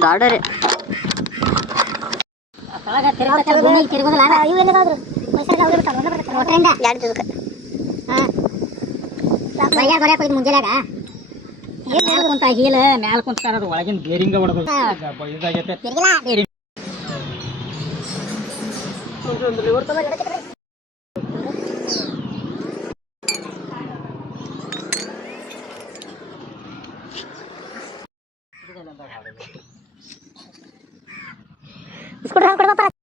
girder ಮುಂಜಾನ್ಯಾಗ ಕುಂತ ಹೀಲ ಮ್ಯಾಲ ಕುಂತಾರ ಒಳಗಿನ ಬೇರಿಂಗ ಹೊಡೆದು ಬಿಸ್ಕುಟ್ ಹಾಕಿ ಕೊಡ್ತಾರ